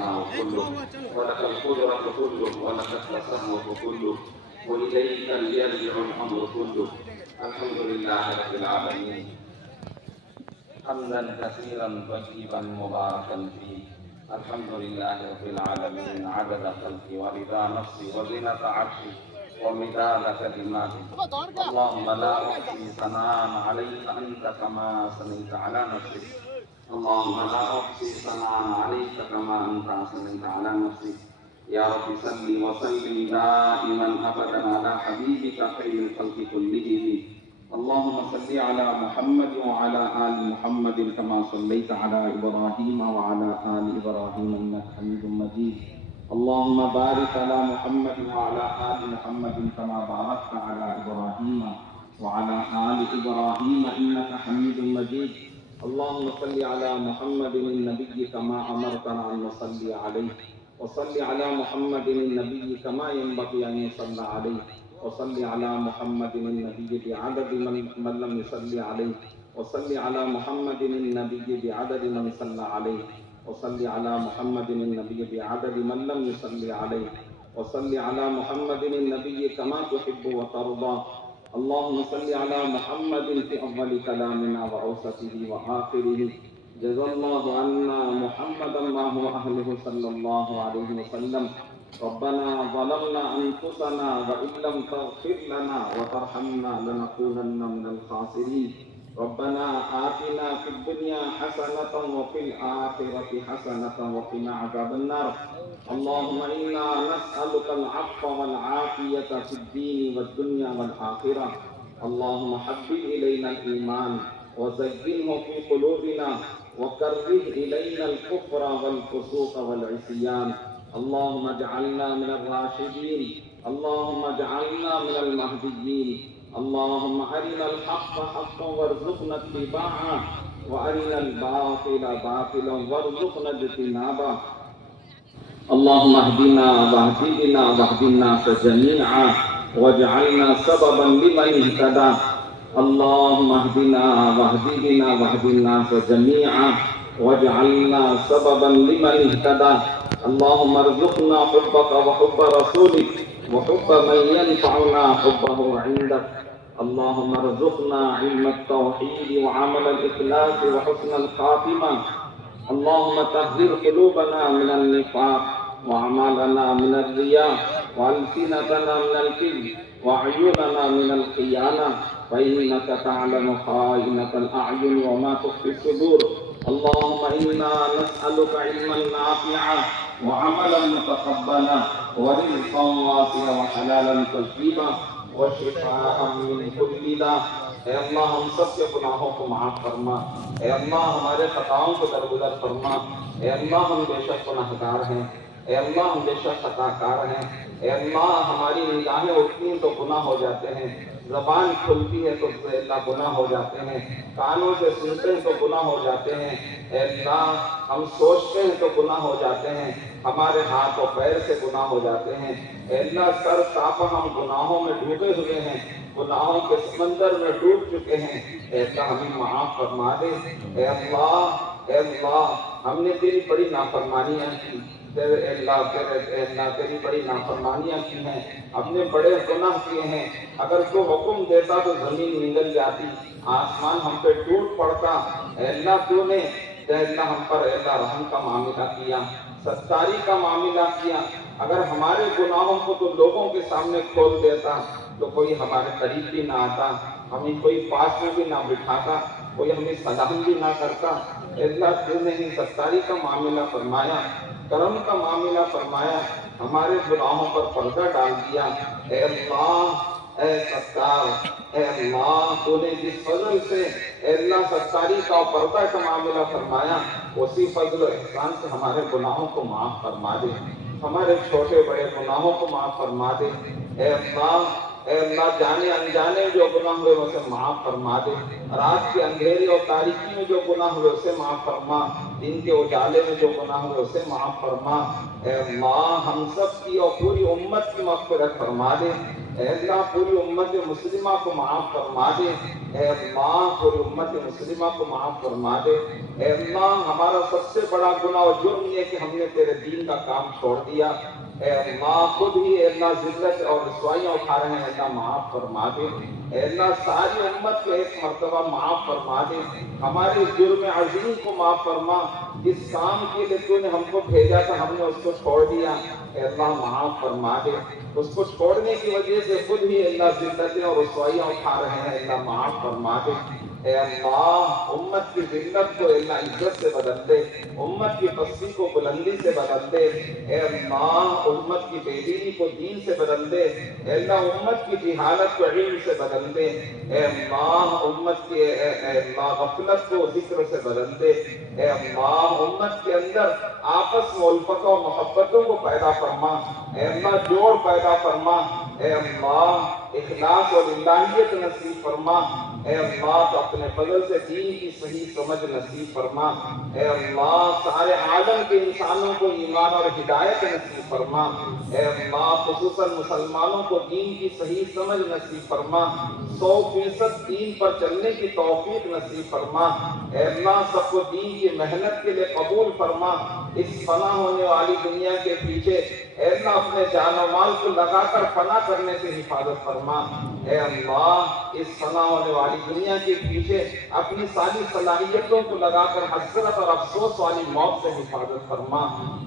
الثناء كله، ولك القدرة كله، ولك التصرف كله، وإليك يرجع الأمر كله. الحمد لله رب العالمين حمدا كثيرا طيبا مباركا فيه. الحمد لله رب العالمين عدد خلقي ورضا نفسي وزنة عرشي ومداد كلماتي. اللهم لا أحصي ثناء عليك أنت كما أثنيت على نفسك. اللهم لا أحصي ثناء عليك كما أنت أثنيت على نفسك. يا رب صل وسلم دائما أبدا على حبيبك خير الخلق كلهم. اللهم صل على محمد وعلى آل محمد كما صليت على إبراهيم وعلى آل إبراهيم إنك حميد مجيد. اللهم بارك على محمد وعلى آل محمد كما باركت على إبراهيم وعلى آل إبراهيم إنك حميد مجيد. اللهم صل على محمد النبي كما أمرتنا أن نصلي عليه، وصل على محمد النبي كما ينبغي أن يصلى عليه، وصل على محمد النبي بعدد من لم يصلي عليه، وصل على محمد النبي بعدد من صلى عليه، وصل على محمد النبي بعدد من لم يصلي عليه، وصل على محمد النبي كما تحب وترضى. اللهم صل على محمد في أول كلامنا وأوسطه وآخره. جزا الله عنا محمدا ما هو أهله صلى الله عليه وسلم. ربنا ظلمنا أنفسنا وإن لم تغفر لنا وترحمنا لنكونن من الخاسرين. ربنا آتنا في الدنيا حسنة وفي الآخرة حسنة وقنا عذاب النار. اللهم إنا نسألك العفو والعافية في الدين والدنيا والآخرة. اللهم حبب إلينا الإيمان وزينه في قلوبنا وكره إلينا الكفر والفسوق والعصيان. اللهم اجعلنا من الراشدين. اللهم اجعلنا من المهديين. اللهم أرنا الحق حقا وارزقنا اتباعه، وأرنا الباطل باطلا وارزقنا اجتنابه. اللهم اهدنا واهد بنا واهد الناس جميعا واجعلنا سببا لمن اهتدى. اللهم اهدنا واهد بنا واهد الناس جميعا واجعلنا سببا لمن اهتدى. اللهم ارزقنا حبك وحب رسولك وحب من ينفعنا حبه عندك. اللهم ارزقنا علم التوحيد وعمل الإخلاص وحسن الخاتمة. اللهم طهر قلوبنا من النفاق وأعمالنا من الرياء وألسنتنا من الكذب وعيوننا من الخيانة، فإنك تعلم خائنة الأعين وما تخفي الصدور. اللهم إنا نسألك علما نافعا وعملا متقبلا ورزقا واسعا وحلالا طيبا وشفاء من كل داء. اے اللہ ہم سب کے گناہوں کو معاف فرما. اے اللہ ہمارے خطاؤں کو درگزر فرما. اے اللہ ہم بے شک گناہگار ہیں. اے اللہ ہم بے شک خطاکار ہیں. اے اللہ ہماری نگاہیں اٹھتی ہیں تو گناہ ہو جاتے ہیں، زبان کھلتی ہے تو اللہ گناہ ہو جاتے ہیں، کانوں سے سنتے ہیں تو گناہ ہو جاتے ہیں. اے اللہ ہم سوچتے ہیں تو گناہ ہو جاتے ہیں، ہمارے ہاتھ و پیر سے گناہ ہو جاتے ہیں. اے اللہ سر ساپا ہم گناہوں میں ڈوبے ہوئے ہیں، گناہوں کے سمندر میں ڈوب چکے ہیں. اے اللہ ہمیں معاف فرما دے. اے اللہ ہم نے تیری بڑی نافرمانیاں کی، اے اللہ تیری بڑی نافرمانیاں کی ہیں، اپنے بڑے گناہ کیے ہیں. اگر تو حکم دیتا تو زمین نگل جاتی، آسمان ہم پہ ٹوٹ پڑتا. اے اللہ تو نے ہم پر اے اللہ رحم کا معاملہ کیا، ستاری کا معاملہ کیا. اگر ہمارے گناہوں کو تو لوگوں کے سامنے کھول دیتا تو کوئی ہمارے قریب بھی نہ آتا، ہمیں کوئی پاس میں بھی نہ بٹھاتا، کوئی ہمیں سلام بھی نہ کرتا. اے اللہ تو نے ہی ستاری کا معاملہ فرمایا، کرم کا معاملہ فرمایا، ہمارے گناہوں پر پردہ ڈال دیا. اے اللہ اے ستار، اے اللہ تو نے جس فضل سے اے اللہ ستاری کا پردہ کا معاملہ فرمایا، اسی فضل و احسان سے ہمارے گناہوں کو معاف فرما دے، ہمارے چھوٹے بڑے گناہوں کو معاف فرما دے. اے اللہ اے اللہ جانے انجانے جو گناہ ہوئے اسے معاف فرما دے، رات کے اندھیرے اور تاریکی میں جو گناہ ہوئے اسے معاف فرما، دن کے اجالے میں جو گناہ ہوئے اسے معاف فرما۔ اے اللہ ہم سب کی اور پوری امت کی مغفرت فرما دے، اے اللہ پوری امت مسلمہ کو معاف فرما دے، اے اللہ پوری امت مسلمہ کو معاف فرما دے۔ اے اللہ ہمارا سب سے بڑا گناہ اور جرم یہ کہ ہم نے تیرے دین کا کام چھوڑ دیا، اے اللہ خود ہی اے اللہ ذلت اور رسوائیاں اٹھا رہے ہیں، اللہ معاف فرما دے، اے اللہ ساری امت کو ایک مرتبہ معاف فرما دے، ہمارے جرم عظیم کو معاف فرما، جس کام کے لیے تو نے ہم کو بھیجا تھا ہم نے اس کو چھوڑ دیا، اے اللہ معاف فرما دے، اس کو چھوڑنے کی وجہ سے خود ہی اللہ ذلتیں اور رسوائیاں اٹھا رہے ہیں، اللہ معاف فرما دے۔ اے اللہ امت کی ذلت کو اللہ عزت سے بدل دے، امت کی پستی کو بلندی سے بدل دے، اے اللہ امت کی بے دینی کو دین سے بدل دے، اے اللہ امت کی جہالت کو علم سے بدل دے، اے اللہ امت کی اے اللہ غفلت کو ذکر سے بدل دے، اے اللہ امت کے اندر آپس میں الفتوں اور محبتوں کو پیدا فرما، اے اللہ جوڑ پیدا فرما، اے اللہ اخلاص اور الہیت نصیب فرما، اے اللہ تو اپنے فضل سے دین کی صحیح سمجھ نصیب فرما، اے اللہ سارے عالم کے انسانوں کو ایمان اور ہدایت نصیب فرما، اے اللہ خصوصاً مسلمانوں کو دین کی صحیح سمجھ نصیب فرما، 100% دین پر چلنے کی توفیق نصیب فرما، اے اللہ سب کو دین کی محنت کے لیے قبول فرما، اس فنا ہونے والی دنیا کے پیچھے اے اللہ اپنے جان و مال کو لگا کر فنا کرنے سے حفاظت فرما، اے اللہ اس فنا ہونے والی دنیا کے پیچھے اپنی ساری صلاحیتوں کو لگا کر حسرت اور افسوس والی موت سے حفاظت فرما،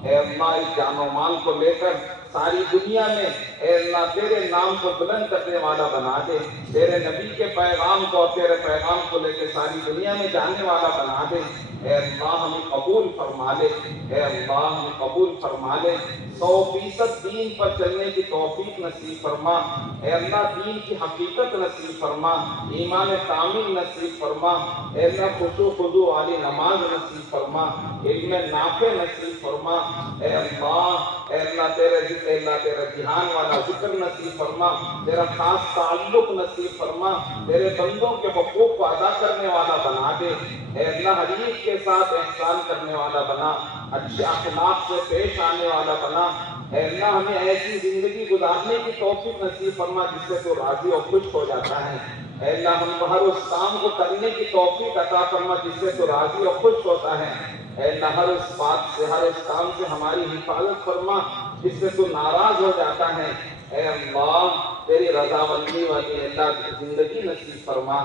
اے اللہ اس جان و مال کو لے کر ساری دنیا میں اے اللہ تیرے نام کو بلند کرنے والا بنا دے، تیرے نبی کے پیغام کو اور تیرے پیغام کو لے کے ساری دنیا میں جانے والا بنا دے، اے اللہ ہمیں قبول فرما لے، اے اللہ ہمیں قبول فرما لے، 100% دین پر چلنے کی توفیق نصیب فرما، اے اللہ دین کی حقیقت نصیب فرما، ایمان کامل نصیب فرما، اے اللہ خشوع خضوع والی نماز نصیب فرما، علم نافع نصیب فرما، اے اللہ تیرے ذکر اللہ تیرے دھیان والا ذکر نصیب فرما، تیرا خاص تعلق نصیب فرما، تیرے بندوں کے حقوق کو ادا کرنے والا بنا دے، اے اللہ حریف کے ساتھ احسان کرنے والا بنا، اچھے اخلاق سے پیش آنے والا بنا، اے اللہ ہمیں ایسی زندگی گزارنے کی توفیق نصیب فرما جس سے تو راضی اور خوش ہو جاتا ہے، اے اللہ ہم ہر اس کام کو کرنے کی توفیق عطا فرما جس سے تو راضی اور خوش ہوتا ہے، اے اللہ ہر اس بات سے ہر اس کام سے ہماری حفاظت فرما جس سے تو ناراض ہو جاتا ہے، اے اللہ تیری رضامندی والی اللہ کی زندگی نصیب فرما،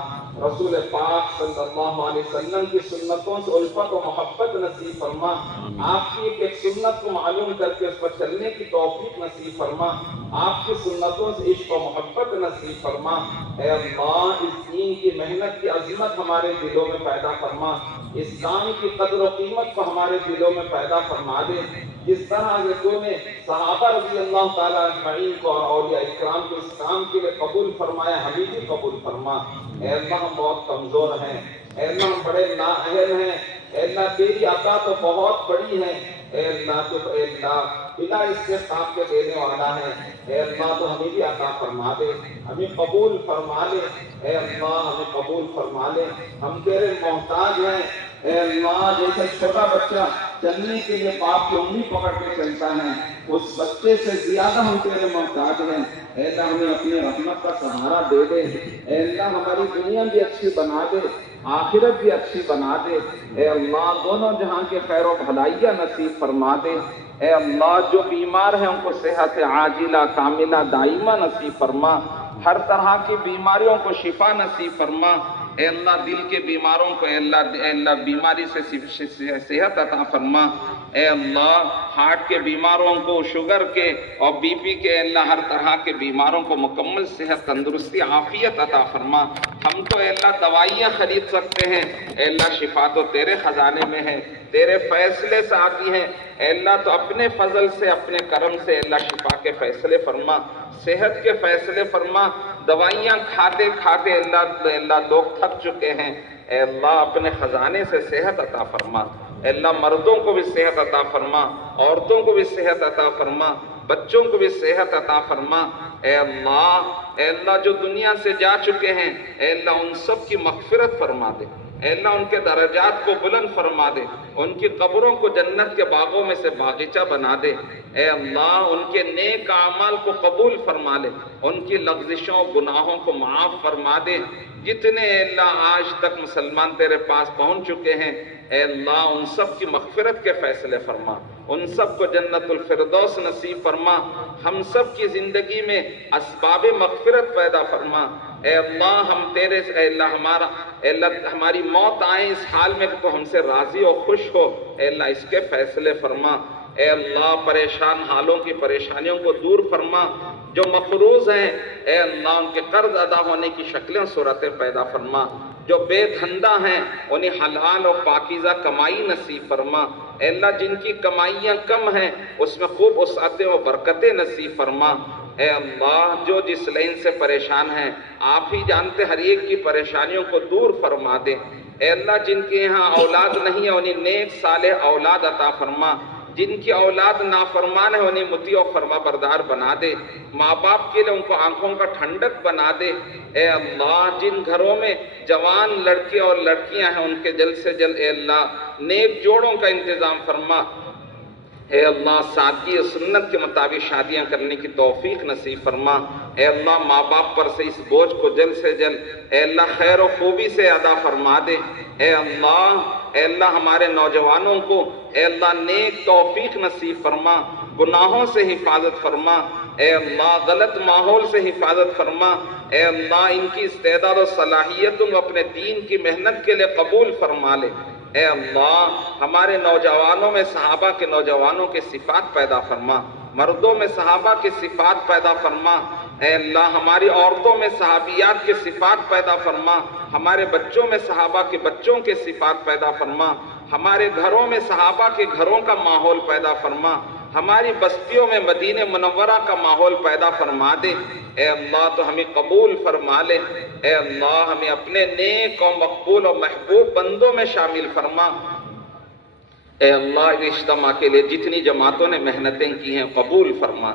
رسول پاک صلی اللہ علیہ وسلم کی سنتوں سے الفت و محبت نصیب فرما، آپ کی ایک سنت کو معلوم کر کے اس پر چلنے کی توفیق نصیب فرما، آپ کی سنتوں سے عشق و محبت نصیب فرما، اے اللہ اس دین کی محنت کی عظمت ہمارے دلوں میں پیدا فرما، اس کام کی قدر و قیمت کو ہمارے دلوں میں پیدا فرما دے، جس طرح سے تو نے صحابہ رضی اللہ تعالیٰ اجمعین کو اور اولیاء اکرام کو اس کام کے لیے قبول فرمایا، ہمیں بھی قبول فرما، اے اللہ ہم بہت کمزور ہیں، اے اللہ ہم بڑے نااہل ہیں، اے اللہ تیری عطا تو بہت بڑی ہے، اے اللہ تو اے اللہ بلا استحقاق کے دینے والا ہے، اے اللہ تو ہمیں بھی عطا فرما دے، ہمیں قبول فرما لے، اے اللہ ہمیں قبول فرما لے، ہم تیرے محتاج ہیں، اے اللہ جیسے چھوٹا بچہ چلنے کے لیے باپ کی انگلی پکڑ کے چلتا ہے، اس بچے سے زیادہ ہم تیرے محتاج ہیں، اے اللہ ہمیں اپنی رحمت کا سہارا دے دے، اے اللہ ہماری دنیا بھی اچھی بنا دے، آخرت بھی اچھی بنا دے، اے اللہ دونوں جہاں کے خیر و بھلائیاں نصیب فرما دے، اے اللہ جو بیمار ہیں ان کو صحت عاجلہ کاملہ دائمہ نصیب فرما، ہر طرح کی بیماریوں کو شفا نصیب فرما، اے اللہ دل کے بیماروں کو اے اللہ بیماری سے صحت عطا فرما، اے اللہ ہارٹ کے بیماروں کو، شوگر کے اور بی پی کے اے اللہ ہر طرح کے بیماروں کو مکمل صحت تندرستی عافیت عطا فرما، ہم تو اے اللہ دوائیاں خرید سکتے ہیں، اے اللہ شفا تو تیرے خزانے میں ہے، تیرے فیصلے سے آتی ہے، اے اللہ تو اپنے فضل سے اپنے کرم سے اے اللہ شفا کے فیصلے فرما، صحت کے فیصلے فرما، دوائیاں کھاتے کھاتے اللہ لوگ تھک چکے ہیں، اے اللہ اپنے خزانے سے صحت عطا فرما، اے اللہ مردوں کو بھی صحت عطا فرما، عورتوں کو بھی صحت عطا فرما، بچوں کو بھی صحت عطا فرما، اے اللہ جو دنیا سے جا چکے ہیں اے اللہ ان سب کی مغفرت فرما دے، اے اللہ ان کے درجات کو بلند فرما دے، ان کی قبروں کو جنت کے باغوں میں سے باغیچہ بنا دے، اے اللہ ان کے نیک اعمال کو قبول فرما لے، ان کی لغزشوں گناہوں کو معاف فرما دے۔ جتنے اے اللہ آج تک مسلمان تیرے پاس پہنچ چکے ہیں اے اللہ ان سب کی مغفرت کے فیصلے فرما، ان سب کو جنت الفردوس نصیب فرما، ہم سب کی زندگی میں اسباب مغفرت پیدا فرما۔ اے اللہ ہم تیرے سے اے اللہ ہماری موت آئے اس حال میں کہ تو ہم سے راضی و خوش ہو، اے اللہ اس کے فیصلے فرما۔ اے اللہ پریشان حالوں کی پریشانیوں کو دور فرما، جو مقروض ہیں اے اللہ ان کے قرض ادا ہونے کی شکلیں صورتیں پیدا فرما، جو بے دھندہ ہیں انہیں حلال و پاکیزہ کمائی نصیب فرما، اے اللہ جن کی کمائیاں کم ہیں اس میں خوب وسعتیں و برکتیں نصیب فرما۔ اے اللہ جو جس لائن سے پریشان ہیں آپ ہی جانتے ہر ایک کی پریشانیوں کو دور فرما دے۔ اے اللہ جن کے یہاں اولاد نہیں ہے انہیں نیک صالح اولاد عطا فرما، جن کی اولاد نافرمان ہے انہیں مطیع و فرما بردار بنا دے، ماں باپ کے لیے ان کو آنکھوں کا ٹھنڈک بنا دے۔ اے اللہ جن گھروں میں جوان لڑکے اور لڑکیاں ہیں ان کے جلد سے جلد اے اللہ نیک جوڑوں کا انتظام فرما۔ اے اللہ سادگی و سنت کے مطابق شادیاں کرنے کی توفیق نصیب فرما۔ اے اللہ ماں باپ پر سے اس بوجھ کو جلد سے جلد اے اللہ خیر و خوبی سے ادا فرما دے۔ اے اللہ ہمارے نوجوانوں کو اے اللہ نیک توفیق نصیب فرما، گناہوں سے حفاظت فرما، اے اللہ غلط ماحول سے حفاظت فرما، اے اللہ ان کی استعداد و صلاحیتوں کو اپنے دین کی محنت کے لیے قبول فرما لے۔ اے اللہ ہمارے نوجوانوں میں صحابہ کے نوجوانوں کے صفات پیدا فرما، مردوں میں صحابہ کے صفات پیدا فرما۔ اے اللہ ہماری عورتوں میں صحابیات کے صفات پیدا فرما، ہمارے بچوں میں صحابہ کے بچوں کے صفات پیدا فرما، ہمارے گھروں میں صحابہ کے گھروں کا ماحول پیدا فرما، ہماری بستیوں میں مدینہ منورہ کا ماحول پیدا فرما دے۔ اے اللہ تو ہمیں قبول فرما لے، اے اللہ ہمیں اپنے نیک و مقبول و محبوب بندوں میں شامل فرما۔ اے اللہ اس اجتماع کے لیے جتنی جماعتوں نے محنتیں کی ہیں قبول فرما۔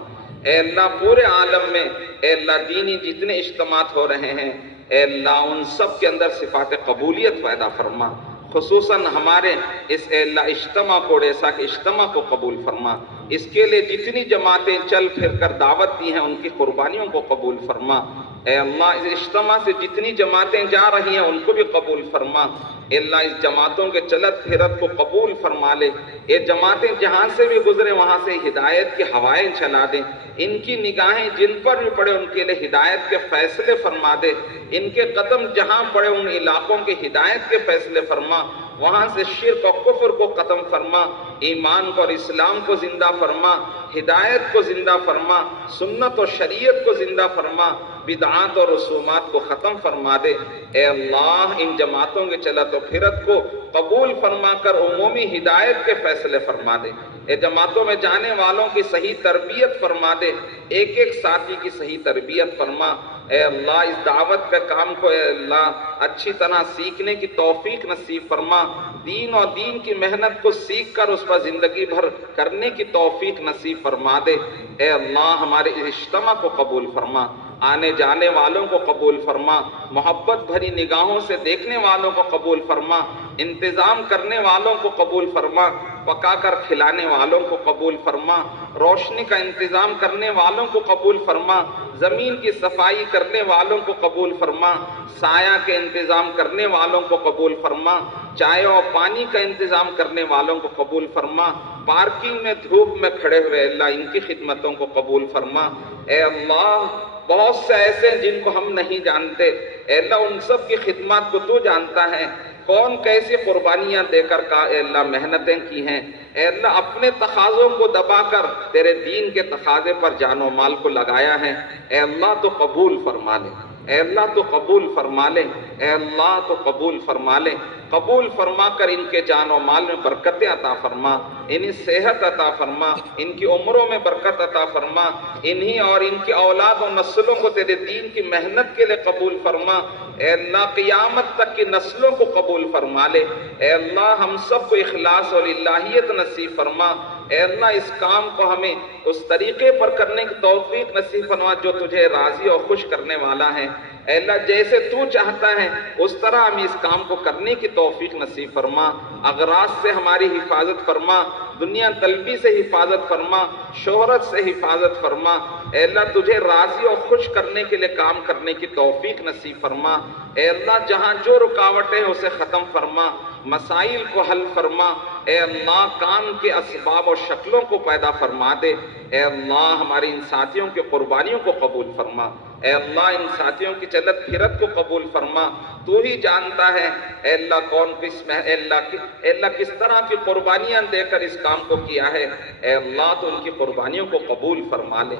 اے اللہ پورے عالم میں اے اللہ دینی جتنے اجتماعات ہو رہے ہیں اے اللہ ان سب کے اندر صفات قبولیت پیدا فرما، خصوصاً ہمارے اس اے اللہ اجتماع کو ایسا کہ اجتماع کو قبول فرما۔ اس کے لیے جتنی جماعتیں چل پھر کر دعوت دی ہیں ان کی قربانیوں کو قبول فرما۔ اے اللہ اس اجتماع سے جتنی جماعتیں جا رہی ہیں ان کو بھی قبول فرما۔ اے اللہ اس جماعتوں کے چلت پھرت کو قبول فرما لے، یہ جماعتیں جہاں سے بھی گزرے وہاں سے ہدایت کی ہوائیں چلا دیں، ان کی نگاہیں جن پر بھی پڑے ان کے لیے ہدایت کے فیصلے فرما دے، ان کے قدم جہاں پڑے ان علاقوں کے ہدایت کے فیصلے فرما، وہاں سے شرک و کفر کو ختم فرما، ایمان کو اور اسلام کو زندہ فرما، ہدایت کو زندہ فرما، سنت و شریعت کو زندہ فرما، بدعات اور رسومات کو ختم فرما دے۔ اے اللہ ان جماعتوں کے چلت و پھرت کو قبول فرما کر عمومی ہدایت کے فیصلے فرما دے۔ اے جماعتوں میں جانے والوں کی صحیح تربیت فرما دے، ایک ایک ساتھی کی صحیح تربیت فرما۔ اے اللہ اس دعوت کے کام کو اے اللہ اچھی طرح سیکھنے کی توفیق نصیب فرما، دین اور دین کی محنت کو سیکھ کر اس پر زندگی بھر کرنے کی توفیق نصیب فرما دے۔ اے اللہ ہمارے اس اجتماع کو قبول فرما، آنے جانے والوں کو قبول فرما، محبت بھری نگاہوں سے دیکھنے والوں کو قبول فرما، انتظام کرنے والوں کو قبول فرما، پکا کر کھلانے والوں کو قبول فرما، روشنی کا انتظام کرنے والوں کو قبول فرما، زمین کی صفائی کرنے والوں کو قبول فرما، سایہ کے انتظام کرنے والوں کو قبول فرما، چائے اور پانی کا انتظام کرنے والوں کو قبول فرما، پارکنگ میں دھوپ میں کھڑے ہوئے اللہ ان کی خدمتوں کو قبول فرما۔ اے اللہ بہت سے ایسے ہیں جن کو ہم نہیں جانتے، اے اللہ ان سب کی خدمات کو تو جانتا ہے، کون کیسی قربانیاں دے کر اے اللہ محنتیں کی ہیں، اے اللہ اپنے تقاضوں کو دبا کر تیرے دین کے تقاضے پر جان و مال کو لگایا ہے، اے اللہ تو قبول فرما لے، اے اللہ تو قبول فرما لے، اے اللہ تو قبول فرما لے، قبول فرما کر ان کے جان و مال میں برکتیں عطا فرما، انہیں صحت عطا فرما، ان کی عمروں میں برکت عطا فرما، انہی اور ان کی اولاد و نسلوں کو تیرے دین کی محنت کے لیے قبول فرما، اے اللہ قیامت تک کی نسلوں کو قبول فرما لے، اے اللہ ہم سب کو اخلاص اور الہیت نصیب فرما، اے اللہ اس کام کو ہمیں اس طریقے پر کرنے کی توفیق نصیب فرما جو تجھے راضی اور خوش کرنے والا ہے، اے اللہ جیسے تو چاہتا ہے اس طرح ہمیں اس کام کو کرنے کی توفیق نصیب فرما، اغراض سے ہماری حفاظت فرما، دنیا طلبی سے حفاظت فرما، شہرت سے حفاظت فرما، اے اللہ تجھے راضی اور خوش کرنے کے لیے کام کرنے کی توفیق نصیب فرما، اے اللہ جہاں جو رکاوٹیں ہیں اسے ختم فرما، مسائل کو حل فرما، اے اللہ کام کے اسباب اور شکلوں کو پیدا فرما دے، اے اللہ ہمارے ان ساتھیوں کی قربانیوں کو قبول فرما، اے اللہ ان ساتھیوں کی چلت پھرت کو قبول فرما، تو ہی جانتا ہے اے اللہ کون اے اللہ کس طرح کی قربانیاں دے کر اس کام کو کیا ہے، اے اللہ تو ان کی قربانیوں کو قبول فرما لے،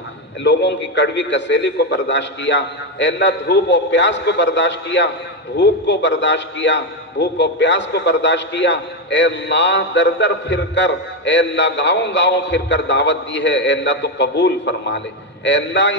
لوگوں کی کڑوی کسیلی کو برداشت کیا، اے اللہ دھوپ و پیاس کو برداشت کیا، بھوک کو برداشت کیا، بھوک و پیاس کو برداشت کیا، اے اللہ در در پھر کر، اے اللہ گاؤں گاؤں پھر کر دعوت دی ہے، اے اللہ تو قبول فرما لے، اے اللہ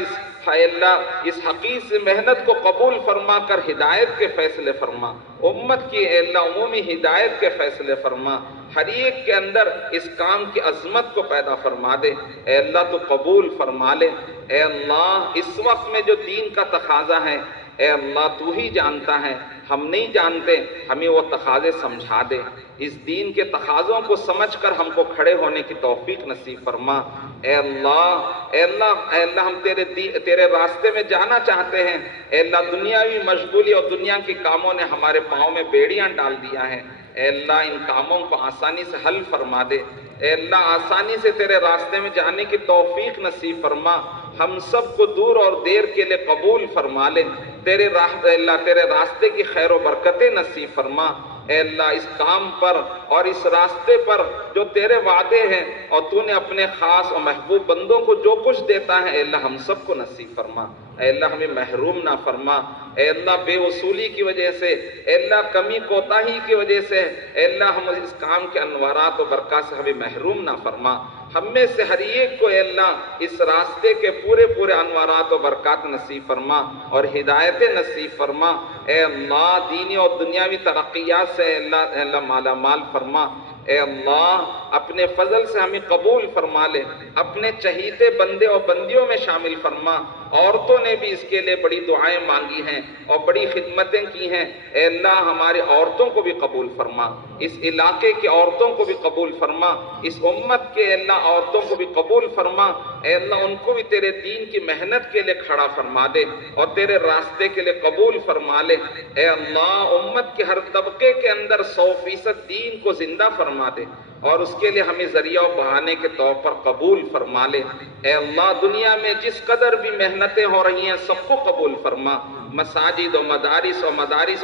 اس حقیق سے محنت کو قبول فرما کر ہدایت کے فیصلے فرما، امت کی اے اللہ عمومی ہدایت کے فیصلے فرما، ہر ایک کے اندر اس کام کی عظمت کو پیدا فرما دے، اے اللہ تو قبول فرما لے، اے اللہ اس وقت میں جو دین کا تقاضا ہے اے اللہ تو ہی جانتا ہے، ہم نہیں جانتے، ہمیں وہ تقاضے سمجھا دے، اس دین کے تقاضوں کو سمجھ کر ہم کو کھڑے ہونے کی توفیق نصیب فرما، اے اللہ ہم تیرے راستے میں جانا چاہتے ہیں، اے اللہ دنیاوی مشغولی اور دنیا کے کاموں نے ہمارے پاؤں میں بیڑیاں ڈال دیا ہے، اے اللہ ان کاموں کو آسانی سے حل فرما دے، اے اللہ آسانی سے تیرے راستے میں جانے کی توفیق نصیب فرما، ہم سب کو دور اور دیر کے لیے قبول فرما لے، تیرے راستے کی خیر و برکتیں نصیب فرما، اے اللہ اس کام پر اور اس راستے پر جو تیرے وعدے ہیں اور تو نے اپنے خاص اور محبوب بندوں کو جو کچھ دیتا ہے اے اللہ ہم سب کو نصیب فرما، اے اللہ ہمیں محروم نہ فرما، اے اللہ بے وصولی کی وجہ سے، اے اللہ کمی کوتاہی کی وجہ سے، اے اللہ ہم اس کام کے انوارات و برکات سے ہمیں محروم نہ فرما، ہم میں سے ہر ایک کو اے اللہ اس راستے کے پورے انوارات و برکات نصیب فرما اور ہدایتیں نصیب فرما، اے اللہ دینی اور دنیاوی ترقیات سے اے اللہ مالا مال فرما، اے اللہ اپنے فضل سے ہمیں قبول فرما لے، اپنے چہیتے بندے اور بندیوں میں شامل فرما، عورتوں نے بھی اس کے لیے بڑی دعائیں مانگی ہیں اور بڑی خدمتیں کی ہیں، اے اللہ ہماری عورتوں کو بھی قبول فرما، اس علاقے کی عورتوں کو بھی قبول فرما، اس امت کے اللہ عورتوں کو بھی قبول فرما، اے اللہ ان کو بھی تیرے دین کی محنت کے لیے کھڑا فرما دے اور تیرے راستے کے لیے قبول فرما لے، اے اللہ امت کے ہر طبقے کے اندر 100% دین کو زندہ فرما دے اور اس کے لیے ہمیں ذریعہ و بہانے کے طور پر قبول فرما لے، اے اللہ دنیا میں جس قدر بھی محنتیں ہو رہی ہیں سب کو قبول فرما، مساجد و مدارس و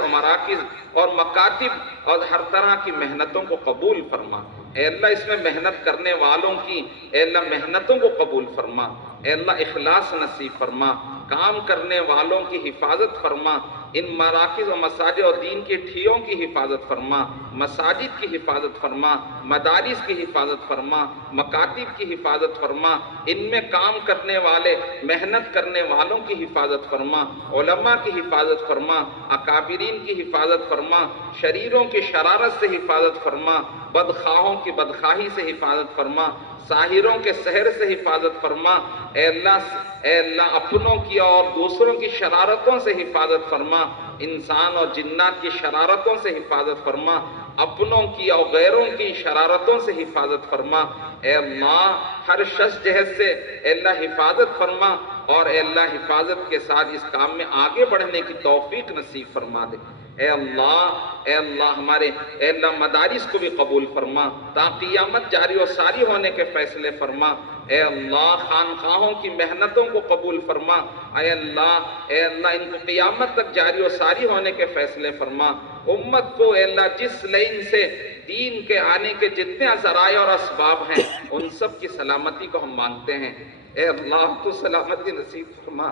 مراکز اور مکاتب اور ہر طرح کی محنتوں کو قبول فرما، اے اللہ اس میں محنت کرنے والوں کی اے اللہ محنتوں کو قبول فرما، اے اللہ اخلاص نصیب فرما، کام کرنے والوں کی حفاظت فرما، ان مراکز و مساجد اور دین کے ٹھیوں کی حفاظت فرما، مساجد کی حفاظت فرما، مدارس کی حفاظت فرما، مکاتب کی حفاظت فرما، ان میں کام کرنے والے محنت کرنے والوں کی حفاظت فرما، علماء کی حفاظت فرما، اکابرین کی حفاظت فرما، شریروں کی شرارت سے حفاظت فرما، بدخواہوں کی بدخواہی سے حفاظت فرما، ساحروں کے سحر سے حفاظت فرما، اے اللہ اپنوں کی اور دوسروں کی شرارتوں سے حفاظت فرما، انسان اور جنات کی شرارتوں سے حفاظت فرما، اپنوں کی اور غیروں کی شرارتوں سے حفاظت فرما، اے اللہ ہر شش جہت سے اے اللہ حفاظت فرما اور اے اللہ حفاظت کے ساتھ اس کام میں آگے بڑھنے کی توفیق نصیب فرما دے، اے اللہ ہمارے اے اللہ مدارس کو بھی قبول فرما تا قیامت جاری و ساری ہونے کے فیصلے فرما، اے اللہ خانقاہوں کی محنتوں کو قبول فرما، اے اللہ ان کو قیامت تک جاری و ساری ہونے کے فیصلے فرما، امت کو اے اللہ جس لائن سے دین کے آنے کے جتنے ذرائع اور اسباب ہیں ان سب کی سلامتی کو ہم مانگتے ہیں، اے اللہ تو سلامتی نصیب فرما،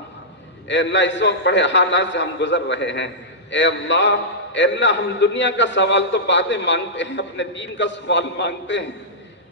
اے اللہ اس وقت بڑے حالات سے ہم گزر رہے ہیں، اے اللہ ہم دنیا کا سوال تو باتیں مانگتے ہیں، اپنے دین کا سوال مانگتے ہیں،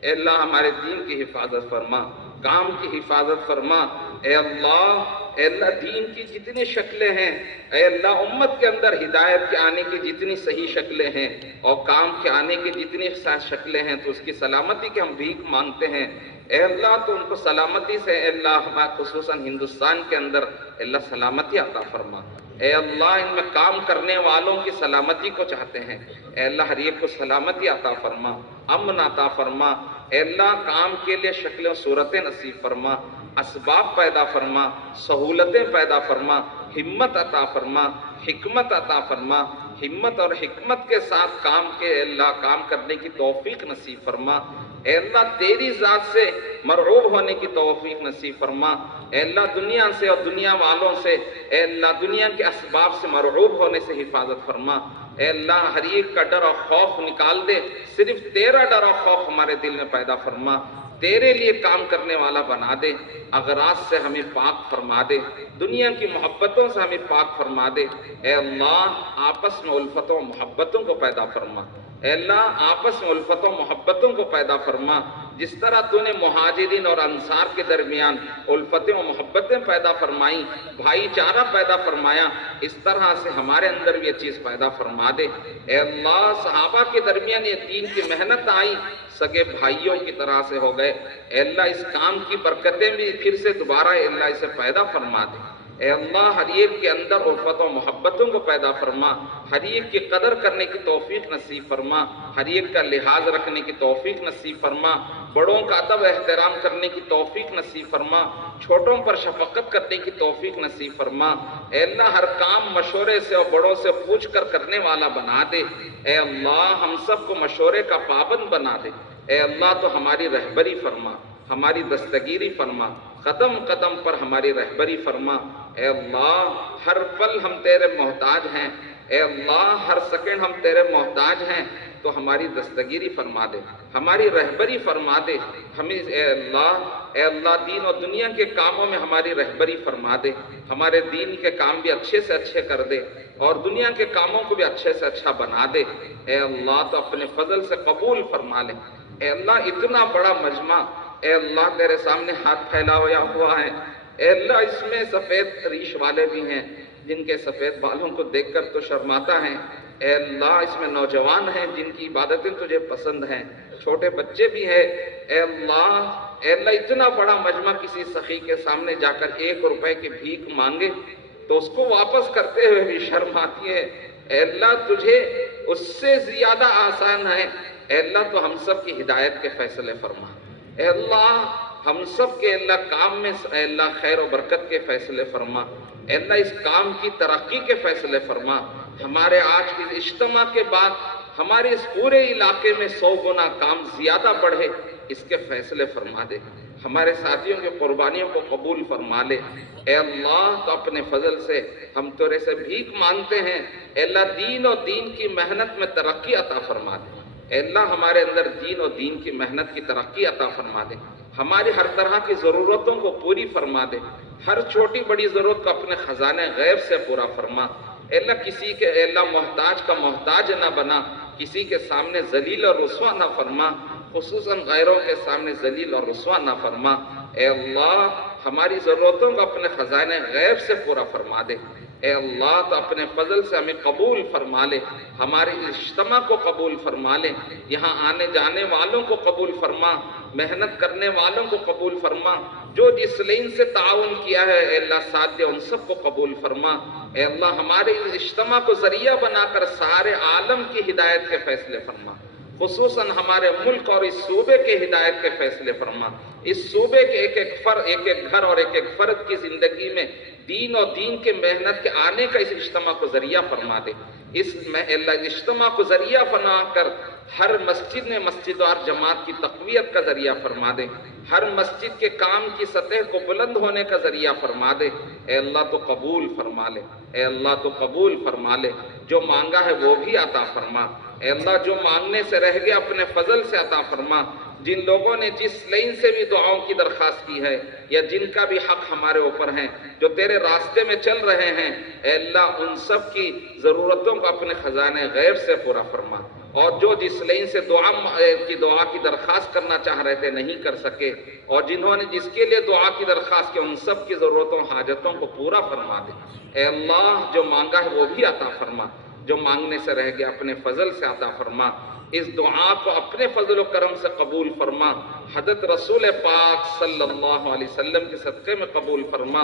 اے اللہ ہمارے دین کی حفاظت فرما، کام کی حفاظت فرما، اے اللہ اے اللہ دین کی جتنی شکلیں ہیں، اے اللہ امت کے اندر ہدایت کے آنے کی جتنی صحیح شکلیں ہیں اور کام کے آنے کی جتنی شکلیں ہیں، تو اس کی سلامتی کے ہم بھیک مانگتے ہیں۔ اے اللہ تو ان کو سلامتی سے، اے اللہ ہمارا خصوصاً ہندوستان کے اندر اے اللہ سلامتی عطا فرما۔ اے اللہ ان میں کام کرنے والوں کی سلامتی کو چاہتے ہیں، اے اللہ ہر ایک کو سلامتی عطا فرما، امن عطا فرما۔ اے اللہ کام کے لیے شکلیں و صورتیں نصیب فرما، اسباب پیدا فرما، سہولتیں پیدا فرما، ہمت عطا فرما، حکمت عطا فرما، ہمت اور حکمت کے ساتھ کام کے اے اللہ کام کرنے کی توفیق نصیب فرما۔ اے اللہ تیری ذات سے مرعوب ہونے کی توفیق نصیب فرما۔ اے اللہ دنیا سے اور دنیا والوں سے، اے اللہ دنیا کے اسباب سے مرعوب ہونے سے حفاظت فرما۔ اے اللہ ہر ایک کا ڈر اور خوف نکال دے، صرف تیرا ڈر اور خوف ہمارے دل میں پیدا فرما، تیرے لیے کام کرنے والا بنا دے، اغراض سے ہمیں پاک فرما دے، دنیا کی محبتوں سے ہمیں پاک فرما دے۔ اے اللہ آپس میں الفتوں و محبتوں کو پیدا فرما۔ اے اللہ آپس میں الفتوں و محبتوں کو پیدا فرما، جس طرح تو نے مہاجرین اور انصار کے درمیان الفتیں و محبتیں پیدا فرمائیں، بھائی چارہ پیدا فرمایا، اس طرح سے ہمارے اندر بھی یہ چیز پیدا فرما دے۔ اے اللہ صحابہ کے درمیان یہ دین کی محنت آئی، سگے بھائیوں کی طرح سے ہو گئے۔ اے اللہ اس کام کی برکتیں بھی پھر سے دوبارہ اے اللہ اسے پیدا فرما دے۔ اے اللہ ہر ایک کے اندر الفت و محبتوں کو پیدا فرما، ہر ایک کی قدر کرنے کی توفیق نصیب فرما، ہر ایک کا لحاظ رکھنے کی توفیق نصیب فرما، بڑوں کا ادب احترام کرنے کی توفیق نصیب فرما، چھوٹوں پر شفقت کرنے کی توفیق نصیب فرما۔ اے اللہ ہر کام مشورے سے اور بڑوں سے پوچھ کر کرنے والا بنا دے۔ اے اللہ ہم سب کو مشورے کا پابند بنا دے۔ اے اللہ تو ہماری رہبری فرما، ہماری دستگیری فرما، قدم قدم پر ہماری رہبری فرما۔ اے اللہ ہر پل ہم تیرے محتاج ہیں، اے اللہ ہر سیکنڈ ہم تیرے محتاج ہیں، تو ہماری دستگیری فرما دے، ہماری رہبری فرما دے ہمیں۔ اے اللہ دین اور دنیا کے کاموں میں ہماری رہبری فرما دے، ہمارے دین کے کام بھی اچھے سے اچھے کر دے اور دنیا کے کاموں کو بھی اچھے سے اچھا بنا دے۔ اے اللہ تو اپنے فضل سے قبول فرما لے۔ اے اللہ اتنا بڑا مجمع اے اللہ تیرے سامنے ہاتھ پھیلایا ہوا ہے، اے اللہ اس میں سفید ریش والے بھی ہیں جن کے سفید بالوں کو دیکھ کر تو شرماتا ہے، اے اللہ اس میں نوجوان ہیں جن کی عبادتیں تجھے پسند ہیں، چھوٹے بچے بھی ہیں۔ اے اللہ اتنا بڑا مجمع کسی سخی کے سامنے جا کر 1 روپے کی بھیک مانگے تو اس کو واپس کرتے ہوئے بھی شرم آتی ہے۔ اے اللہ تجھے اس سے زیادہ آسان ہے، اے اللہ تو ہم سب کی ہدایت کے فیصلے فرما۔ اے اللہ ہم سب کے اللہ کام میں اے اللہ خیر و برکت کے فیصلے فرما، اے اللہ اس کام کی ترقی کے فیصلے فرما۔ ہمارے آج کے اجتماع کے بعد ہمارے اس پورے علاقے میں 100 گنا کام زیادہ بڑھے، اس کے فیصلے فرما دے، ہمارے ساتھیوں کی قربانیوں کو قبول فرما لے۔ اے اللہ تو اپنے فضل سے ہم تیرے سے بھیک مانگتے ہیں، اے اللہ دین اور دین کی محنت میں ترقی عطا فرما دے۔ اے اللہ ہمارے اندر دین اور دین کی محنت کی ترقی عطا فرما دے، ہماری ہر طرح کی ضرورتوں کو پوری فرما دے، ہر چھوٹی بڑی ضرورت کو اپنے خزانے غیب سے پورا فرما۔ اے اللہ کسی کے اے اللہ محتاج کا محتاج نہ بنا، کسی کے سامنے ذلیل اور رسوا نہ فرما، خصوصاً غیروں کے سامنے ذلیل اور رسوا نہ فرما۔ اے اللہ ہماری ضرورتوں کو اپنے خزانے غیب سے پورا فرما دے۔ اے اللہ تو اپنے فضل سے ہمیں قبول فرما لے، ہمارے اجتماع کو قبول فرما لے، یہاں آنے جانے والوں کو قبول فرما، محنت کرنے والوں کو قبول فرما، جو جس لین سے تعاون کیا ہے اے اللہ ساتھ دے ان سب کو قبول فرما۔ اے اللہ ہمارے اجتماع کو ذریعہ بنا کر سارے عالم کی ہدایت کے فیصلے فرما، خصوصاً ہمارے ملک اور اس صوبے کے ہدایت کے فیصلے فرما۔ اس صوبے کے ایک ایک گھر اور ایک ایک فرد کی زندگی میں دین اور دین کے محنت کے آنے کا اس اجتماع کو ذریعہ فرما دے۔ اس میں اللہ اجتماع کو ذریعہ بنا کر ہر مسجد میں مسجد اور جماعت کی تقویت کا ذریعہ فرما دے، ہر مسجد کے کام کی سطح کو بلند ہونے کا ذریعہ فرما دے۔ اے اللہ تو قبول فرما لے، اے اللہ تو قبول فرما لے، جو مانگا ہے وہ بھی عطا فرما۔ اے اللہ جو مانگنے سے رہ گیا اپنے فضل سے عطا فرما۔ جن لوگوں نے جس لائن سے بھی دعاؤں کی درخواست کی ہے یا جن کا بھی حق ہمارے اوپر ہے، جو تیرے راستے میں چل رہے ہیں، اے اللہ ان سب کی ضرورتوں کو اپنے خزانے غیب سے پورا فرما۔ اور جو جس لائن سے دعا کی درخواست کرنا چاہ رہے تھے نہیں کر سکے، اور جنہوں نے جس کے لیے دعا کی درخواست کی ان سب کی ضرورتوں حاجتوں کو پورا فرما دے۔ اے اللہ جو مانگا ہے وہ بھی عطا فرما، جو مانگنے سے رہ گیا اپنے فضل سے عطا فرما، اس دعا کو اپنے فضل و کرم سے قبول فرما، حضرت رسول پاک صلی اللہ علیہ وسلم کے صدقے میں قبول فرما۔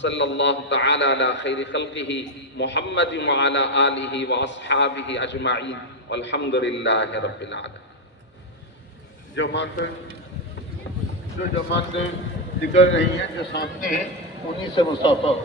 صلی اللہ تعالی علی خیر خلقہ محمد وعلی آلہ واصحابہ اجمعین والحمد للہ رب العالمین۔ جو جماعتیں دیگر نہیں ہیں جو سامنے ہیں انہی سے مسافہ ہو۔